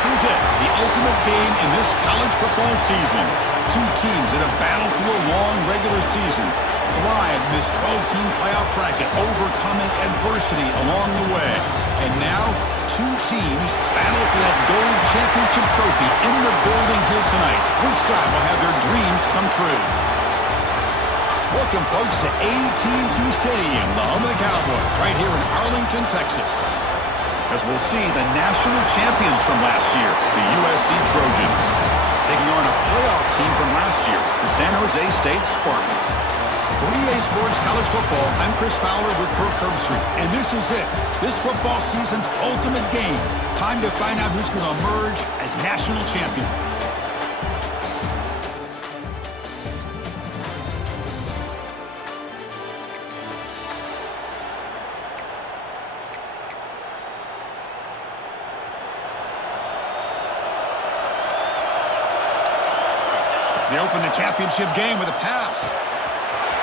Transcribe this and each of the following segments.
This is it, the ultimate game in this college football season. Two teams that have battled through a long regular season, thrive in this 12-team playoff bracket, overcoming adversity along the way. And now, two teams battle for that gold championship trophy in the building here tonight. Which side will have their dreams come true? Welcome, folks, to AT&T Stadium, the home of the Cowboys, right here in Arlington, Texas. As we'll see the national champions from last year, the USC Trojans, taking on a playoff team from last year, the San Jose State Spartans. For EA Sports College Football, I'm Chris Fowler with Kirk Herbstreit, and this is it. This football season's ultimate game. Time to find out who's going to emerge as national champion. They open the championship game with a pass.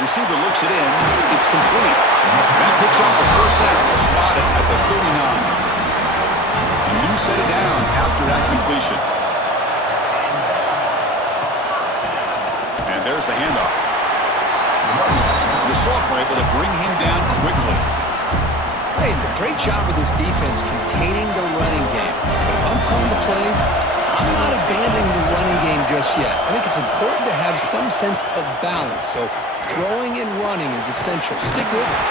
Receiver looks it in. It's complete. That picks up the first down. Spotted at the 39. A new set of downs after that completion. And there's the handoff. The sophomore able to bring him down quickly. Hey, it's a great job with this defense containing the running game. But if I'm calling the plays, I'm not abandoning the running game just yet. I think it's important to have some sense of balance. So throwing and running is essential. Stick with it.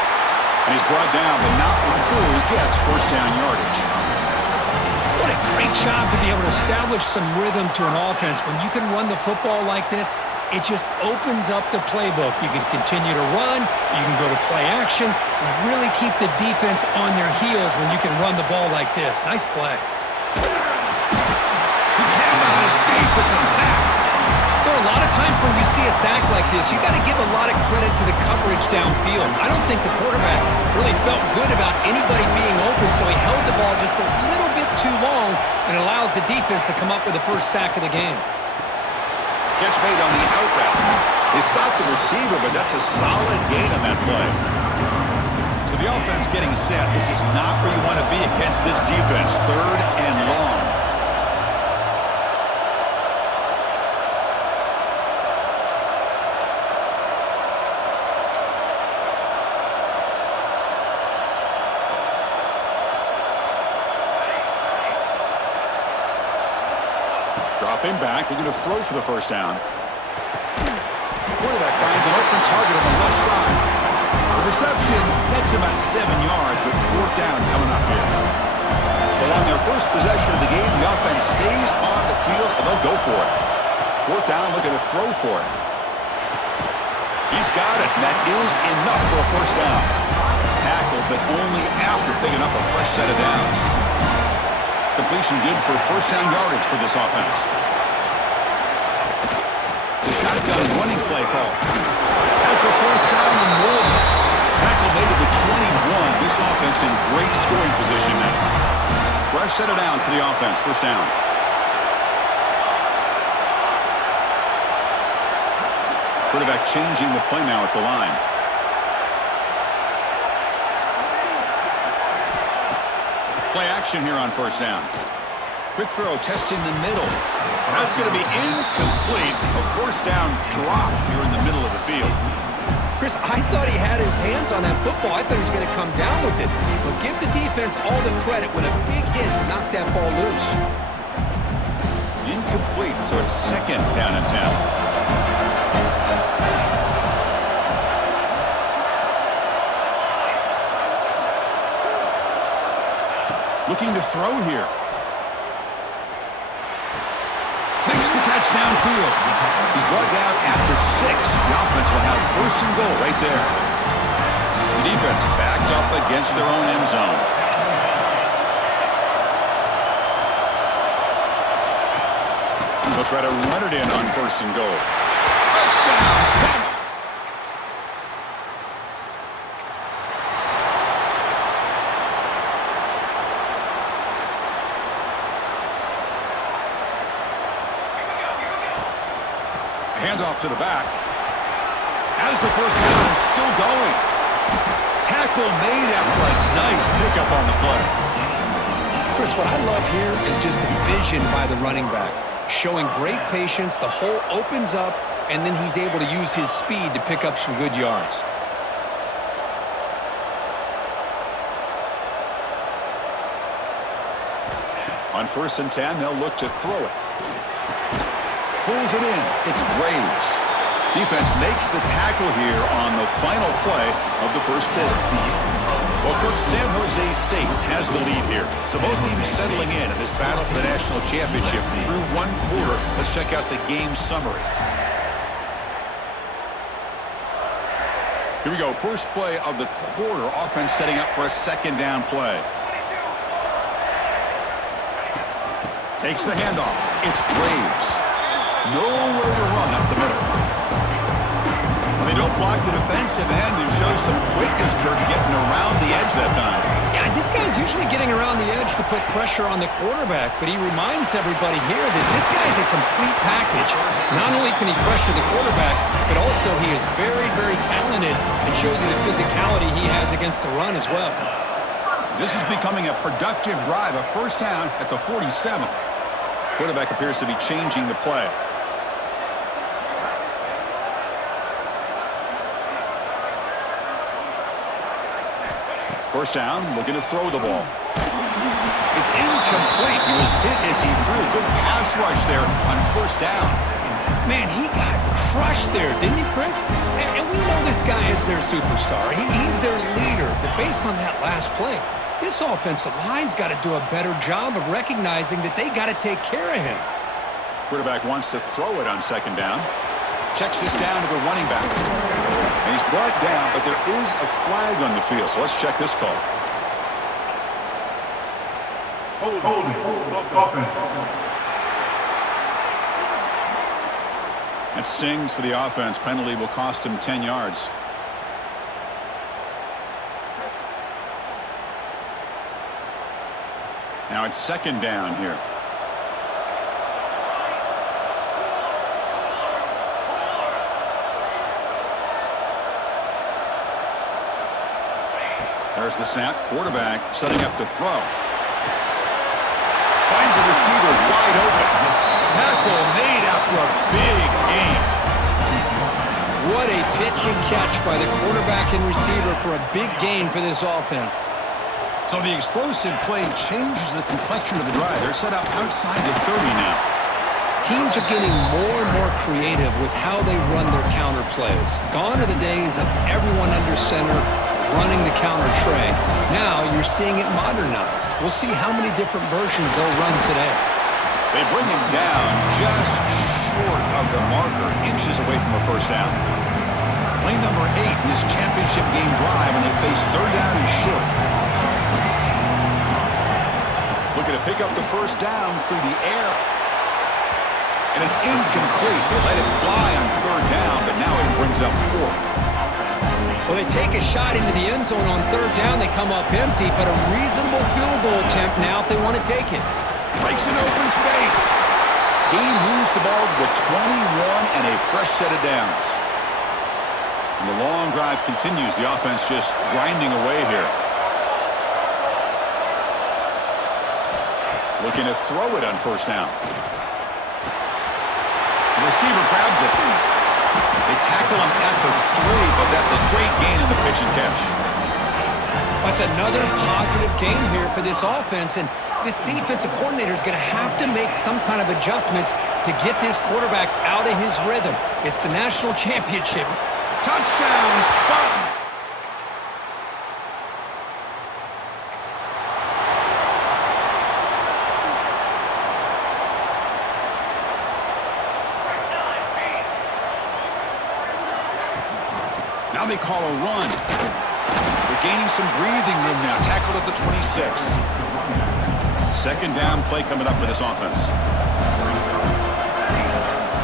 And he's brought down, but not before he gets first down yardage. What a great job to be able to establish some rhythm to an offense. When you can run the football like this, it just opens up the playbook. You can continue to run. You can go to play action. And really keep the defense on their heels when you can run the ball like this. Nice play. Escape, it's a sack. There are a lot of times when you see a sack like this, you got to give a lot of credit to the coverage downfield. I don't think the quarterback really felt good about anybody being open, so he held the ball just a little bit too long and allows the defense to come up with the first sack of the game. Catch made on the out route. They stopped the receiver, but that's a solid gain on that play. So the offense getting set. This is not where you want to be against this defense. Third and long. Drop him back. They're going to throw for the first down. Quarterback finds an open target on the left side. The reception nets about 7 yards, but fourth down coming up here. So on their first possession of the game, the offense stays on the field, and they'll go for it. Fourth down, looking to throw for it. He's got it, and that is enough for a first down. Tackle, but only after picking up a fresh set of downs. Completion good for first down yardage for this offense. The shotgun running play call. Has the first down and more. Tackle made at the 21. This offense in great scoring position now. Fresh set of downs for the offense. First down. Quarterback changing the play now at the line. Play action here on first down. Quick throw, testing the middle. That's going to be incomplete. A first down drop here in the middle of the field. Chris, I thought he had his hands on that football. I thought he was going to come down with it. But give the defense all the credit with a big hit to knock that ball loose. Incomplete, so it's second down and 10. Looking to throw here. Makes the catch downfield. He's brought down at the 6. The offense will have first and goal right there. The defense backed up against their own end zone. They'll try to run it in on first and goal. Touchdown, Sam. Handoff to the back. Has the first down, still going. Tackle made after a nice pickup on the play. Chris, what I love here is just the vision by the running back. Showing great patience, the hole opens up, and then he's able to use his speed to pick up some good yards. On 1st and 10, they'll look to throw it. Pulls it in. It's Braves. Defense makes the tackle here on the final play of the first quarter. Well, Kirk, San Jose State has the lead here. So both teams settling in this battle for the national championship through one quarter. Let's check out the game summary. Here we go. First play of the quarter. Offense setting up for a second down play. Takes the handoff. It's Braves. Nowhere to run up the middle. Well, they don't block the defensive end and show some quickness, Kirk, getting around the edge that time. Yeah, this guy's usually getting around the edge to put pressure on the quarterback, but he reminds everybody here that this guy's a complete package. Not only can he pressure the quarterback, but also he is very, very talented and shows you the physicality he has against the run as well. This is becoming a productive drive, a first down at the 47. Quarterback appears to be changing the play. First down, looking to throw the ball. It's incomplete. He was hit as he threw. Good pass rush there on first down. Man, he got crushed there, didn't he, Chris? And we know this guy is their superstar. He's their leader. But based on that last play, this offensive line's got to do a better job of recognizing that they got to take care of him. Quarterback wants to throw it on second down. Checks this down to the running back. And he's brought down, but there is a flag on the field. So let's check this call. Hold offense. It stings for the offense. Penalty will cost him 10 yards. Now it's second down here. There's the snap. Quarterback setting up to throw. Finds a receiver wide open. Tackle made after a big gain. What a pitch and catch by the quarterback and receiver for a big gain for this offense. So the explosive play changes the complexion of the drive. They're set up outside the 30 now. Teams are getting more and more creative with how they run their counter plays. Gone are the days of everyone under center running the counter tray. Now you're seeing it modernized. We'll see how many different versions they'll run today. They bring him down just short of the marker, inches away from a first down. Play number 8 in this championship game drive, and they face third down and short. Looking to pick up the first down through the air. And it's incomplete. They let it fly on third down, but now it brings up fourth. Well, they take a shot into the end zone on third down. They come up empty, but a reasonable field goal attempt now if they want to take it. Breaks an open space. Game moves the ball to the 21 and a fresh set of downs. And the long drive continues. The offense just grinding away here. Looking to throw it on first down. The receiver grabs it. They tackle him at the 3, but that's a great gain in the pitch and catch. That's another positive game here for this offense, and this defensive coordinator is going to have to make some kind of adjustments to get this quarterback out of his rhythm. It's the national championship. Touchdown, Spartan! Now they call a run. They're gaining some breathing room now. Tackled at the 26. Second down play coming up for this offense.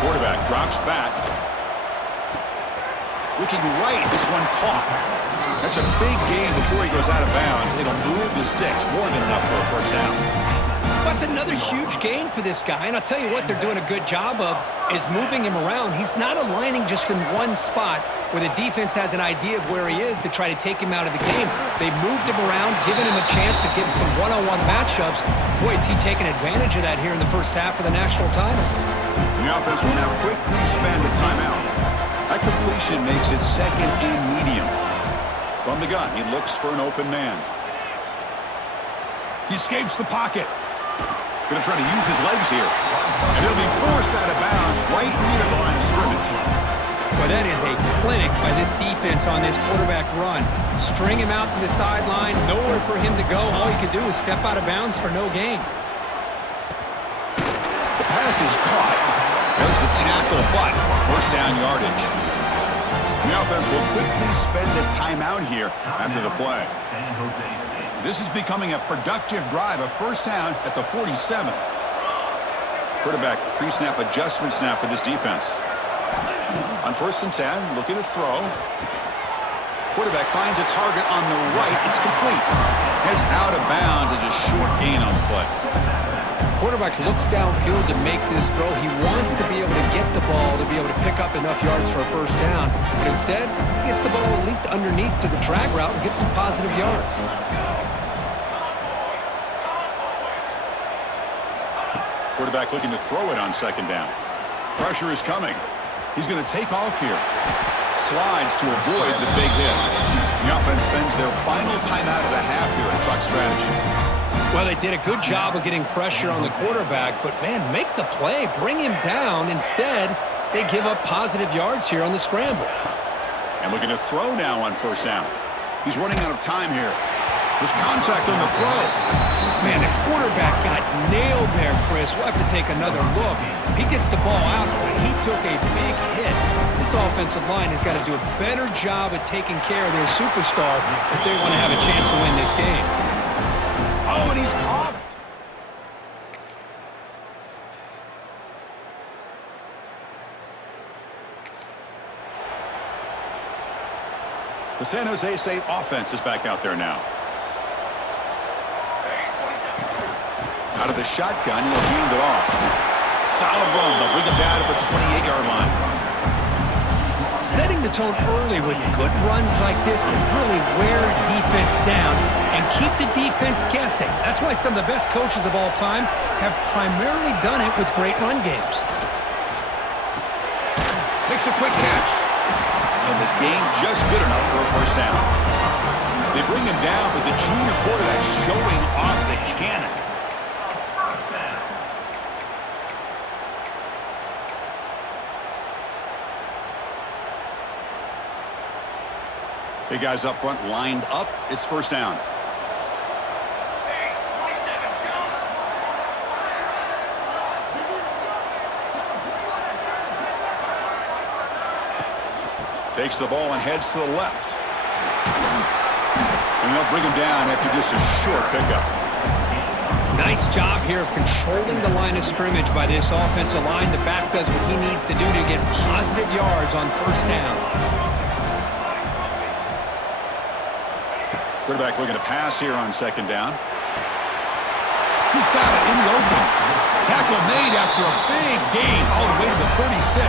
Quarterback drops back. Looking right. This one caught. That's a big gain before he goes out of bounds. It'll move the sticks. More than enough for a first down. But That's another huge gain for this guy, and I'll tell you what they're doing a good job of is moving him around. He's not aligning just in one spot where the defense has an idea of where he is to try to take him out of the game. They've moved him around, given him a chance to get some one-on-one matchups. Boy, is he taking advantage of that here in the first half of the national title. The offense will now quickly spend a timeout. That completion makes it second and medium. From the gun, he looks for an open man. He escapes the pocket. Going to try to use his legs here. And he'll be forced out of bounds right near the line of scrimmage. Well, that is a clinic by this defense on this quarterback run. String him out to the sideline, nowhere for him to go. All he could do is step out of bounds for no gain. The pass is caught. There's the tackle, but first down yardage. The offense will quickly spend a timeout here after the play. This is becoming a productive drive, a first down at the 47. Quarterback pre-snap adjustments now for this defense. On 1st and 10, looking to throw. Quarterback finds a target on the right. It's complete. Heads out of bounds as a short gain on the play. Quarterback looks downfield to make this throw. He wants to be able to get the ball to be able to pick up enough yards for a first down. But instead, he gets the ball at least underneath to the drag route and gets some positive yards. Quarterback looking to throw it on 2nd down. Pressure is coming. He's going to take off here. Slides to avoid the big hit. The offense spends their final timeout of the half here and talk strategy. Well, they did a good job of getting pressure on the quarterback, but, man, make the play. Bring him down. Instead, they give up positive yards here on the scramble. And looking to throw now on 1st down. He's running out of time here. There's contact on the throw. Man, the quarterback got nailed there, Chris. We'll have to take another look. He gets the ball out, but he took a big hit. This offensive line has got to do a better job of taking care of their superstar if they want to have a chance to win this game. Oh, and he's off. The San Jose State offense is back out there now. Out of the shotgun, he'll hand it off. Solid run. They'll bring it down to the 28-yard line. Setting the tone early with good runs like this can really wear a defense down and keep the defense guessing. That's why some of the best coaches of all time have primarily done it with great run games. Makes a quick catch. And the gain just good enough for a first down. They bring him down, but the junior quarterback showing off the cannon. Big guys up front lined up. It's first down. Takes the ball and heads to the left. And they'll bring him down after just a short pickup. Nice job here of controlling the line of scrimmage by this offensive line. The back does what he needs to do to get positive yards on first down. Quarterback looking to pass here on 2nd down. He's got it in the open. Tackle made after a big gain all the way to the 36.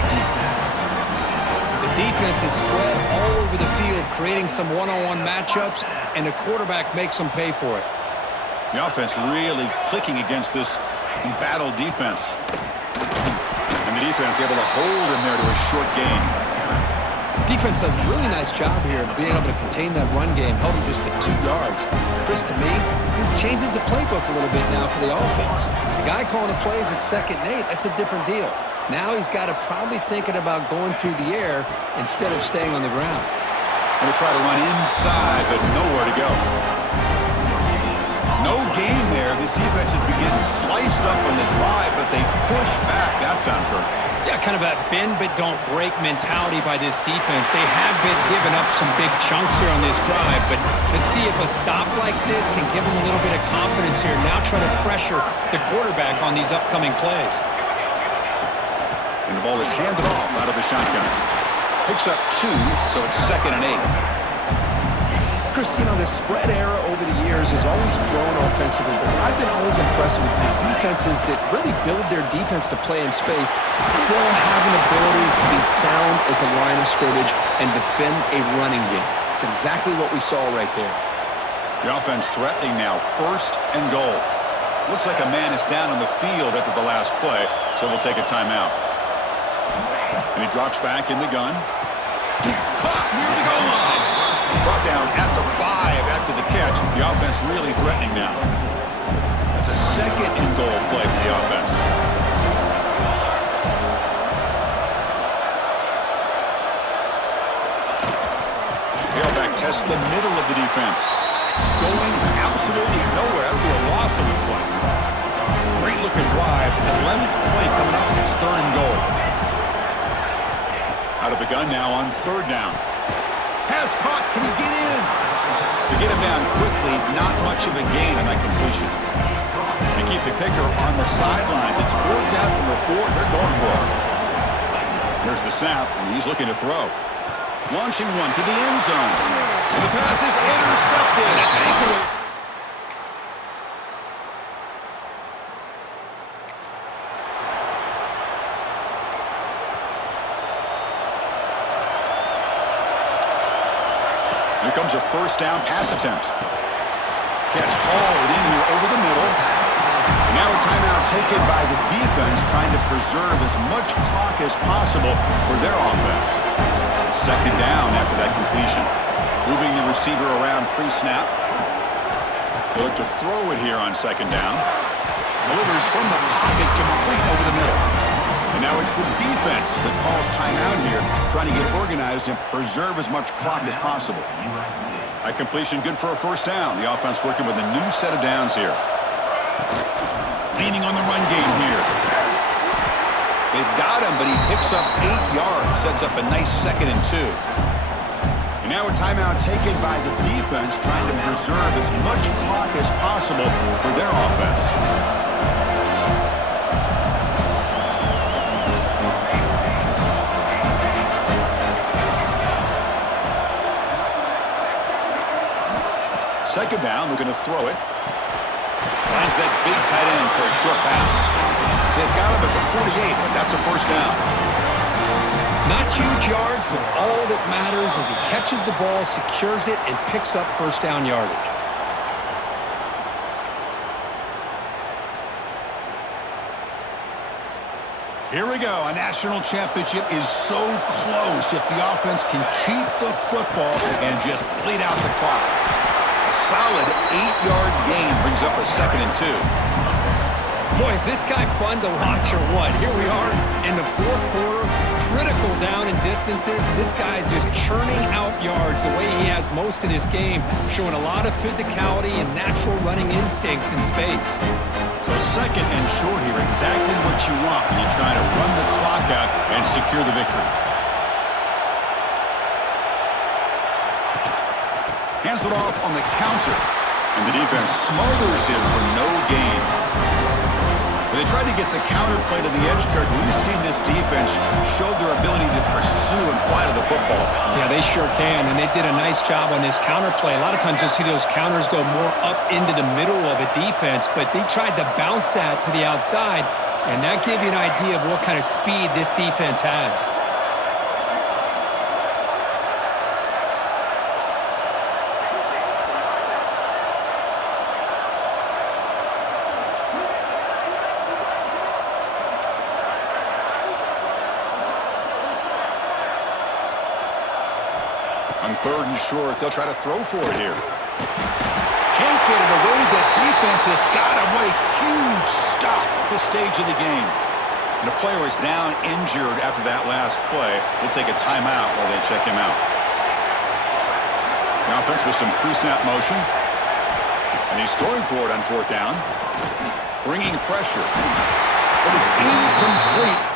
The defense is spread all over the field, creating some one-on-one matchups, and the quarterback makes them pay for it. The offense really clicking against this embattled defense. And the defense able to hold him there to a short gain. Defense does a really nice job here of being able to contain that run game, held him just at 2 yards. Chris, to me, this changes the playbook a little bit now for the offense. The guy calling the plays at 2nd and 8, that's a different deal. Now he's got to probably thinking about going through the air instead of staying on the ground. And they try to run inside, but nowhere to go. No gain there. This defense has been getting sliced up on the drive, but they push back that time, Kirk. Yeah, kind of a bend-but-don't-break mentality by this defense. They have been giving up some big chunks here on this drive, but let's see if a stop like this can give them a little bit of confidence here. Now try to pressure the quarterback on these upcoming plays. And the ball is handed off out of the shotgun. Picks up 2, so it's 2nd and 8. Christine, the spread era over the years has always grown offensively, but what I've been always impressed with the defenses that really build their defense to play in space still have an ability to be sound at the line of scrimmage and defend a running game. It's exactly what we saw right there. The offense threatening now, 1st and goal. Looks like a man is down on the field after the last play, so we'll take a timeout. And he drops back in the gun. Caught near the goal line. Brought down at the 5 after the catch. The offense really threatening now. That's a 2nd and goal play for the offense. Tailback tests the middle of the defense. Going absolutely nowhere. That'll be a loss of the play. Great looking drive. 11th play coming up. It's 3rd and goal. Out of the gun now on 3rd down. Pass caught. Can he get in? To get him down quickly, not much of a gain on that completion. They keep the kicker on the sidelines. It's brought down from the 4. They're going for it. Here's the snap, and he's looking to throw. Launching one to the end zone. And the pass is intercepted. A takeaway. Here comes a 1st down pass attempt. Catch hauled in here over the middle. And now a timeout taken by the defense, trying to preserve as much clock as possible for their offense. 2nd down after that completion. Moving the receiver around pre-snap. They look to throw it here on 2nd down. Delivers from the pocket, complete over the middle. And now it's the defense that calls timeout here, trying to get organized and preserve as much clock as possible. That completion good for a 1st down. The offense working with a new set of downs here. Leaning on the run game here. They've got him, but he picks up 8 yards, sets up a nice 2nd and 2. And now a timeout taken by the defense, trying to preserve as much clock as possible for their offense. Second down, looking to throw it. Finds that big tight end for a short pass. They've got him at the 48, but that's a 1st down. Not huge yards, but all that matters is he catches the ball, secures it, and picks up 1st down yardage. Here we go. A national championship is so close if the offense can keep the football and just bleed out the clock. A solid 8-yard gain brings up a 2nd and 2. Boy, is this guy fun to watch or what? Here we are in the 4th quarter, critical down in distances. This guy is just churning out yards the way he has most of this game, showing a lot of physicality and natural running instincts in space. So 2nd and short here, exactly what you want when you're trying to run the clock out and secure the victory. Hands it off on the counter, and the defense smothers him for no gain. When they try to get the counter play to the edge, Kirk, we've seen this defense show their ability to pursue and fly to the football. Yeah, they sure can, and they did a nice job on this counter play. A lot of times you'll see those counters go more up into the middle of a defense, but they tried to bounce that to the outside, and that gave you an idea of what kind of speed this defense has. On 3rd and short, they'll try to throw for it here. Can't get it away. The defense has got him. What a huge stop at this stage of the game. And the player is down injured after that last play. We'll take a timeout while they check him out. The offense with some pre-snap motion. And he's throwing for it on 4th down. Bringing pressure. But it's incomplete.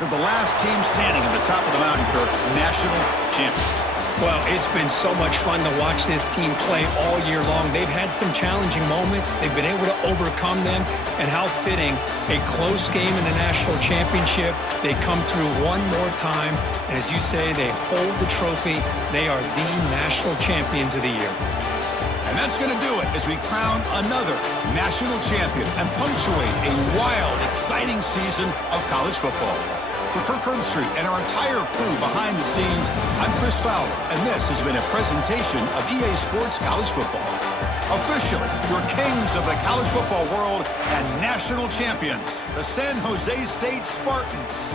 They're the last team standing at the top of the mountain, Kirk, national champions. Well, it's been so much fun to watch this team play all year long. They've had some challenging moments. They've been able to overcome them. And how fitting, a close game in the national championship. They come through one more time. And as you say, they hold the trophy. They are the national champions of the year. And that's going to do it as we crown another national champion and punctuate a wild, exciting season of college football. For Kirk Herbstreit and our entire crew behind the scenes, I'm Chris Fowler, and this has been a presentation of EA Sports College Football. Officially, your kings of the college football world and national champions, the San Jose State Spartans.